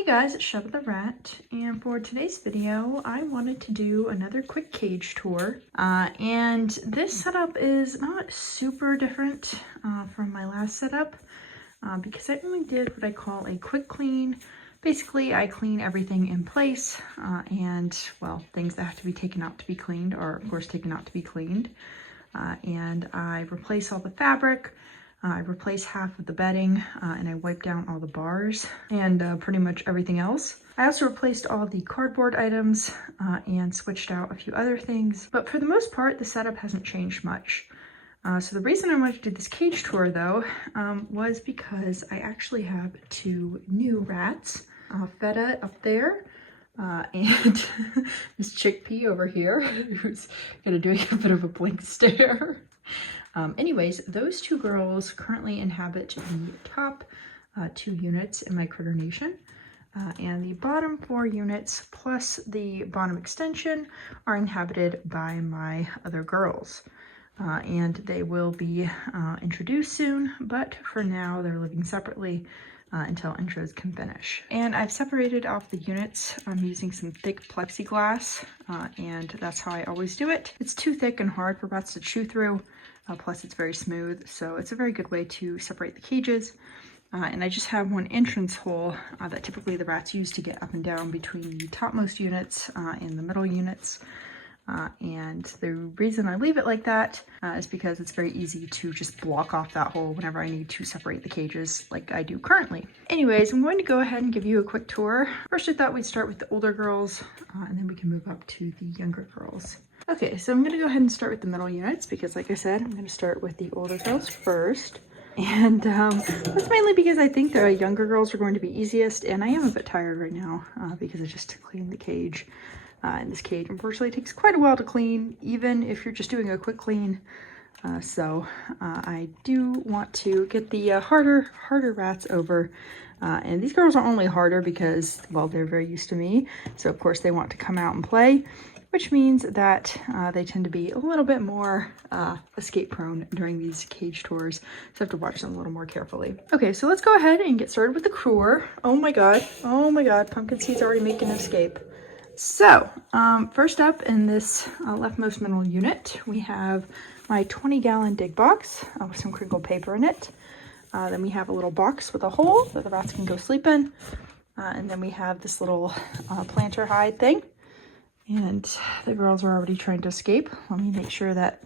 Hey guys, it's Sheva the Rat, and for today's video, I wanted to do another quick cage tour. And this setup is not super different from my last setup because I only did what I call a quick clean. Basically, I clean everything in place and, well, things that have to be taken out to be cleaned are, of course, taken out to be cleaned. And I replace all the fabric. I replaced half of the bedding and I wiped down all the bars and pretty much everything else. I also replaced all the cardboard items and switched out a few other things, but for the most part, the setup hasn't changed much. So the reason I wanted to do this cage tour though was because I actually have two new rats, Feta up there and Miss Chickpea over here, who's kind of doing a bit of a blank stare. Anyways, those two girls currently inhabit the top 2 units in my critter nation, and the bottom 4 units plus the bottom extension are inhabited by my other girls. And they will be introduced soon, but for now they're living separately until intros can finish. And I've separated off the units. I'm using some thick plexiglass, and that's how I always do it. It's too thick and hard for rats to chew through. Plus it's very smooth, so it's a very good way to separate the cages. And I just have one entrance hole that typically the rats use to get up and down between the topmost units and the middle units. And the reason I leave it like that is because it's very easy to just block off that hole whenever I need to separate the cages like I do currently. Anyways, I'm going to go ahead and give you a quick tour. First, I thought we'd start with the older girls and then we can move up to the younger girls. Okay, so I'm going to go ahead and start with the middle units because like I said, I'm going to start with the older girls first. And that's mainly because I think the younger girls are going to be easiest, and I am a bit tired right now because I just cleaned the cage. And this cage unfortunately takes quite a while to clean, even if you're just doing a quick clean. So I do want to get the harder rats over. And these girls are only harder because, well, they're very used to me. So of course they want to come out and play, which means that they tend to be a little bit more escape prone during these cage tours. So I have to watch them a little more carefully. Okay, so let's go ahead and get started with the crewer. Oh my God, Pumpkin Seed's already making an escape. So first up in this leftmost middle unit, we have my 20-gallon dig box with some crinkled paper in it. Then we have a little box with a hole that the rats can go sleep in. And then we have this little planter hide thing. And the girls are already trying to escape. Let me make sure that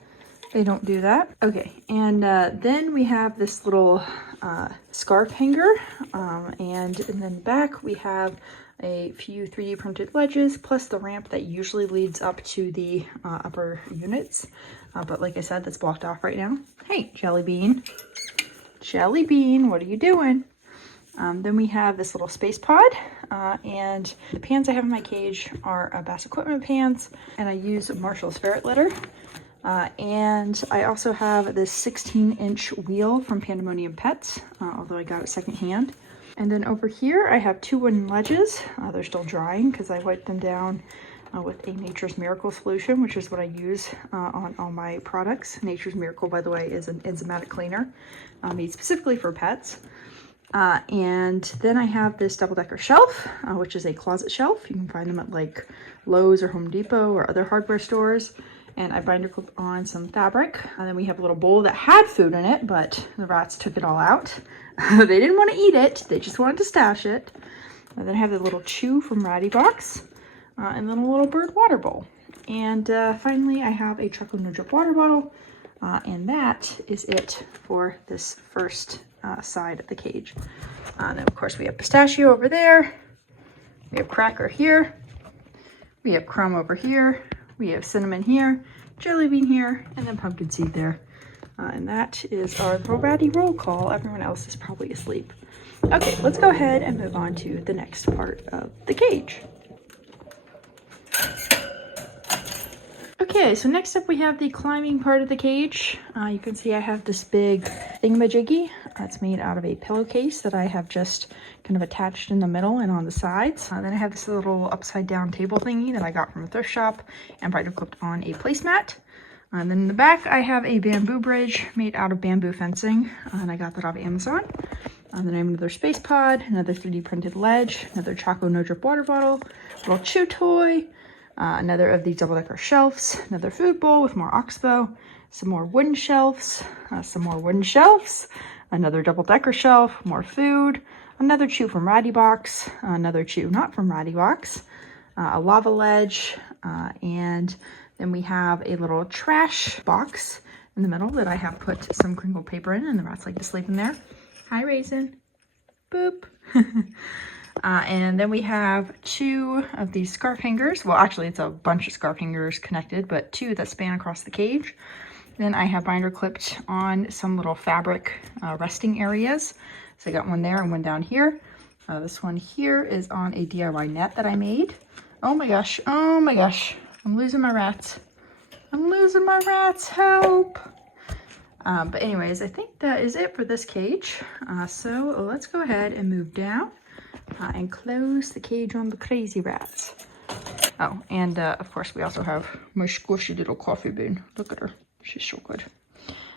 they don't do that. Okay, and then we have this little scarf hanger. And then back we have a few 3D printed ledges, plus the ramp that usually leads up to the upper units. But like I said, that's blocked off right now. Hey, Jelly Bean. Jelly Bean, what are you doing? Then we have this little space pod, and the pans I have in my cage are Bass Equipment pans, and I use Marshall's ferret litter. And I also have this 16-inch wheel from Pandemonium Pets, although I got it secondhand. And then over here I have 2 wooden ledges. They're still drying because I wiped them down with a Nature's Miracle solution, which is what I use on all my products. Nature's Miracle, by the way, is an enzymatic cleaner made specifically for pets. And then I have this double-decker shelf, which is a closet shelf. You can find them at like Lowe's or Home Depot or other hardware stores. And I binder clip on some fabric. And then we have a little bowl that had food in it, but the rats took it all out. They didn't want to eat it. They just wanted to stash it. And then I have the little chew from Ratty box, and then a little bird water bowl. And finally, I have a Truckle No Drip water bottle. And that is it for this first side of the cage. And then of course we have pistachio over there. We have cracker here. We have crumb over here. We have cinnamon here, jelly bean here, and then pumpkin seed there. And that is our little ratty roll call. Everyone else is probably asleep. Okay, let's go ahead and move on to the next part of the cage. Okay, so next up we have the climbing part of the cage. You can see I have this big thingamajiggy. It's made out of a pillowcase that I have just kind of attached in the middle and on the sides. Then I have this little upside down table thingy that I got from a thrift shop and binder clipped on a placemat. And then in the back I have a bamboo bridge made out of bamboo fencing, and I got that off Amazon. Then I have another space pod, another 3D printed ledge, another Choco No Drip water bottle, little chew toy, another of these double-decker shelves, another food bowl with more oxbow, some more wooden shelves, another double-decker shelf, more food, another chew from Ratty Box, another chew not from Ratty Box, a lava ledge, and then we have a little trash box in the middle that I have put some crinkled paper in, and the rats like to sleep in there. Hi, Raisin. Boop. And then we have 2 of these scarf hangers. Well, actually, it's a bunch of scarf hangers connected, but 2 that span across the cage. Then I have binder clipped on some little fabric resting areas. So I got one there and one down here. This one here is on a DIY net that I made. Oh my gosh, oh my gosh. I'm losing my rats. I'm losing my rats, help. But anyways, I think that is it for this cage. So let's go ahead and move down and close the cage on the crazy rats. Oh, and of course we also have my squishy little coffee bean. Look at her, she's so good.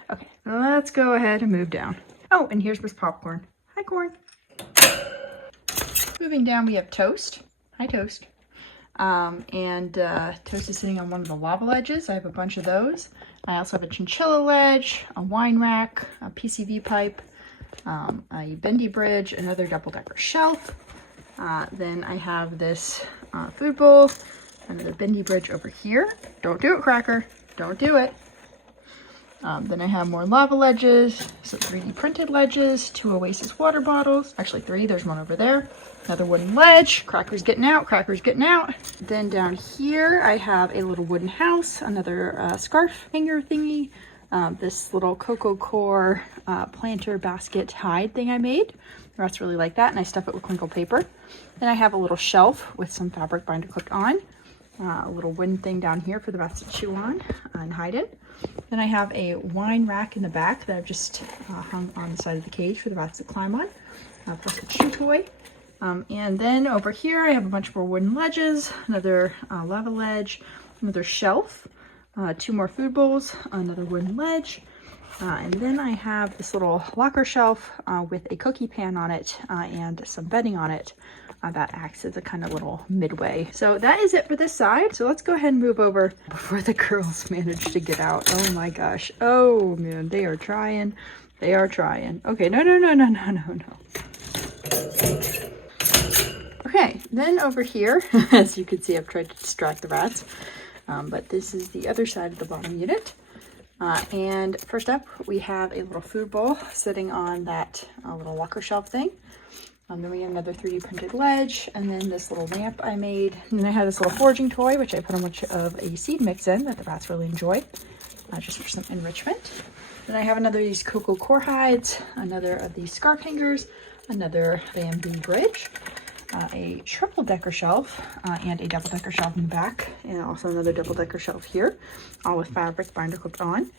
Okay, let's go ahead and move down. Oh, and here's Miss Popcorn. Hi, Corn. Moving down, we have Toast. Hi, Toast. Toast is sitting on one of the lava ledges. I have a bunch of those. I also have a chinchilla ledge, a wine rack, a PCV pipe, a bendy bridge, another double-decker shelf. Then I have this food bowl, another bendy bridge over here. Don't do it, Cracker. Don't do it. Then I have more lava ledges, some 3D printed ledges, 2 Oasis water bottles. Actually 3, there's one over there. Another wooden ledge. Cracker's getting out, Cracker's getting out. Then down here I have a little wooden house, another scarf hanger thingy, this little Cocoa Core planter basket hide thing I made. The rats really like that, and I stuff it with crinkled paper. Then I have a little shelf with some fabric binder clipped on. A little wooden thing down here for the rats to chew on and hide it. Then I have a wine rack in the back that I've just hung on the side of the cage for the rats to climb on, plus a chew toy. And then over here I have a bunch more wooden ledges, another lava ledge, another shelf, 2 more food bowls, another wooden ledge, and then I have this little locker shelf with a cookie pan on it and some bedding on it. That acts as a kind of little midway. So that is it for this side. So let's go ahead and move over before the girls manage to get out. Oh my gosh. Oh man, they are trying. They are trying. Okay, no. Okay, then over here, as you can see, I've tried to distract the rats. But this is the other side of the bottom unit. And first up, we have a little food bowl sitting on that little locker shelf thing. Then we have another 3D printed ledge, and then this little lamp I made. And then I have this little foraging toy, which I put a bunch of a seed mix in that the rats really enjoy, just for some enrichment. Then I have another of these Cocoa Core hides, another of these scarf hangers, another bamboo bridge, a triple-decker shelf, and a double-decker shelf in the back, and also another double-decker shelf here, all with fabric binder clipped on.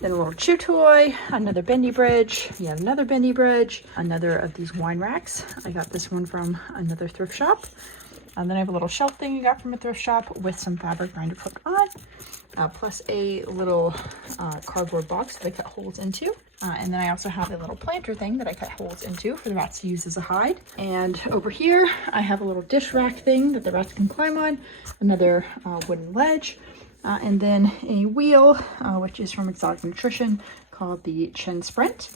Then a little chew toy, another bendy bridge, yet another bendy bridge, another of these wine racks. I got this one from another thrift shop. And then I have a little shelf thing I got from a thrift shop with some fabric binder clipped on, plus a little cardboard box that I cut holes into. And then I also have a little planter thing that I cut holes into for the rats to use as a hide. And over here, I have a little dish rack thing that the rats can climb on, another wooden ledge, and then a wheel, which is from Exotic Nutrition, called the Chin Sprint.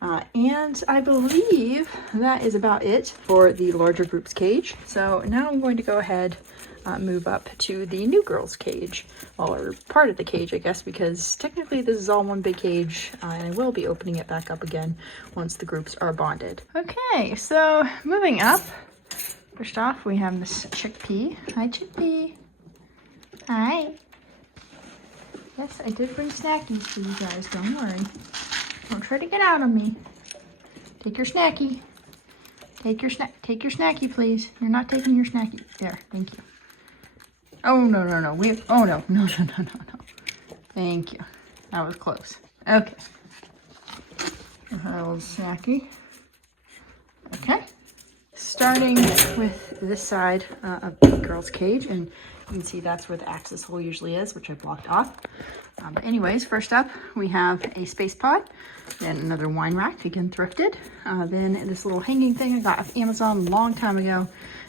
And I believe that is about it for the larger group's cage. So now I'm going to go ahead, move up to the new girl's cage, or part of the cage, I guess, because technically this is all one big cage, and I will be opening it back up again once the groups are bonded. Okay, so moving up, first off, we have Miss Chickpea. Hi, Chickpea. Hi. Yes, I did bring snackies for you guys, don't worry. Don't try to get out on me. Take your snacky. Take your snacky, please. You're not taking your snacky. There, thank you. Oh, no. Oh, no. Thank you. That was close. Okay. A little snacky. Okay. Starting with this side of the girl's cage, and You can see that's where the access hole usually is, which I blocked off. But anyways, first up, we have a space pod, then another wine rack, again thrifted. Then this little hanging thing I got off Amazon a long time ago,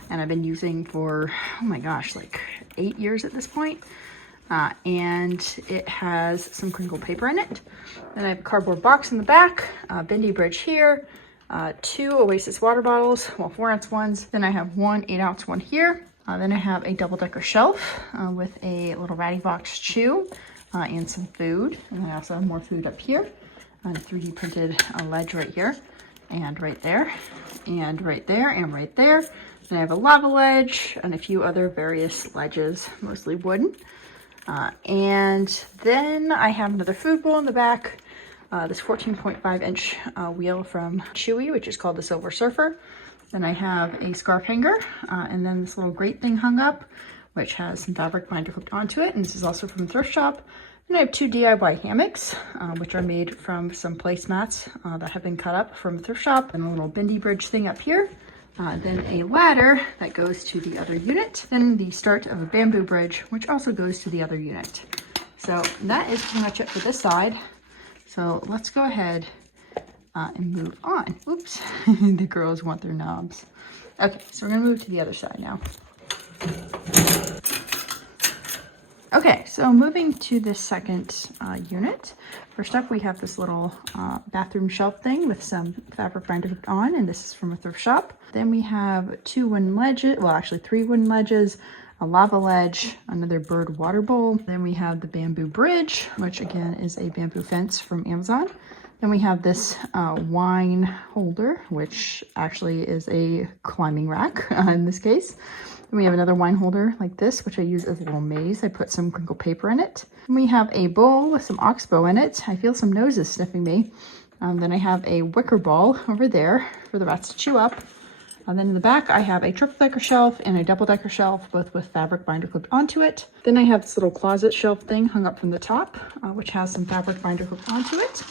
and I've been using for, oh my gosh, like 8 years at this point. And it has some crinkled paper in it. Then I have a cardboard box in the back, a bendy bridge here, 2 Oasis water bottles, well, 4-ounce ones. Then I have 1 8-ounce one here. Then I have a double-decker shelf with a little Ratty box chew and some food. And I also have more food up here. And a 3D printed ledge right here, and right there, and right there, and right there. Then I have a lava ledge and a few other various ledges, mostly wooden. And then I have another food bowl in the back, this 14.5-inch wheel from Chewy, which is called the Silver Surfer. Then I have a scarf hanger, and then this little grate thing hung up, which has some fabric binder hooked onto it, and this is also from the thrift shop. Then I have 2 DIY hammocks, which are made from some placemats that have been cut up from the thrift shop, and a little bendy bridge thing up here. Then a ladder that goes to the other unit, then the start of a bamboo bridge, which also goes to the other unit. So that is pretty much it for this side. So let's go ahead and move on. Oops, the girls want their knobs. Okay, so we're gonna move to the other side now. Okay, so moving to the second unit. First up, we have this little bathroom shelf thing with some fabric binder hooked on, and this is from a thrift shop. Then we have 2 wooden ledges, well actually 3 wooden ledges, a lava ledge, another bird water bowl. Then we have the bamboo bridge, which again is a bamboo fence from Amazon. Then we have this wine holder, which actually is a climbing rack in this case. Then we have another wine holder like this, which I use as a little maze. I put some crinkled paper in it. Then we have a bowl with some oxbow in it. I feel some noses sniffing me. Then I have a wicker ball over there for the rats to chew up. And then in the back, I have a triple-decker shelf and a double-decker shelf, both with fabric binder clipped onto it. Then I have this little closet shelf thing hung up from the top, which has some fabric binder hooked onto it.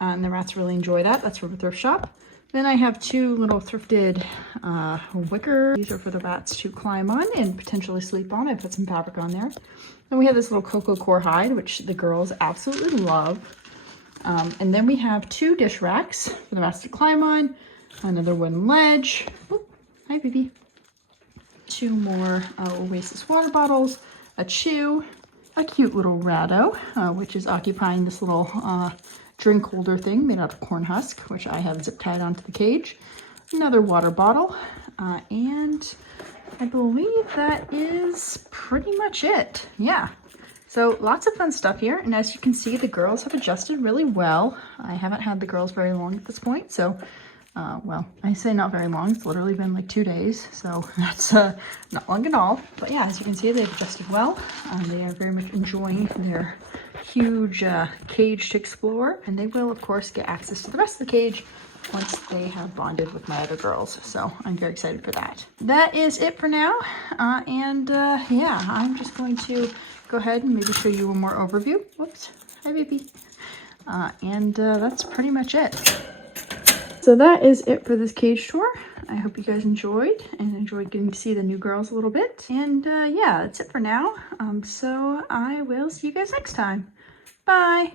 And the rats really enjoy that. That's from a thrift shop. Then I have 2 little thrifted wicker. These are for the rats to climb on and potentially sleep on. I put some fabric on there. Then we have this little cocoa core hide, which the girls absolutely love. And then we have 2 dish racks for the rats to climb on. Another wooden ledge. Oh, hi, baby. 2 more Oasis water bottles. A chew. A cute little ratto, which is occupying this little drink holder thing made out of corn husk, which I have zip tied onto the cage. Another water bottle, and I believe that is pretty much it. Yeah, so lots of fun stuff here, and as you can see, the girls have adjusted really well. I haven't had the girls very long at this point, so well, I say not very long. It's literally been like 2 days, so that's not long at all. But yeah, as you can see, they've adjusted well. They are very much enjoying their huge cage to explore, and they will of course get access to the rest of the cage once they have bonded with my other girls. So I'm very excited for that. That is it for now, yeah, I'm just going to go ahead and maybe show you one more overview. Whoops, hi baby. That's pretty much it. So that is it for this cage tour. I hope you guys enjoyed getting to see the new girls a little bit. And yeah, that's it for now. So I will see you guys next time. Bye.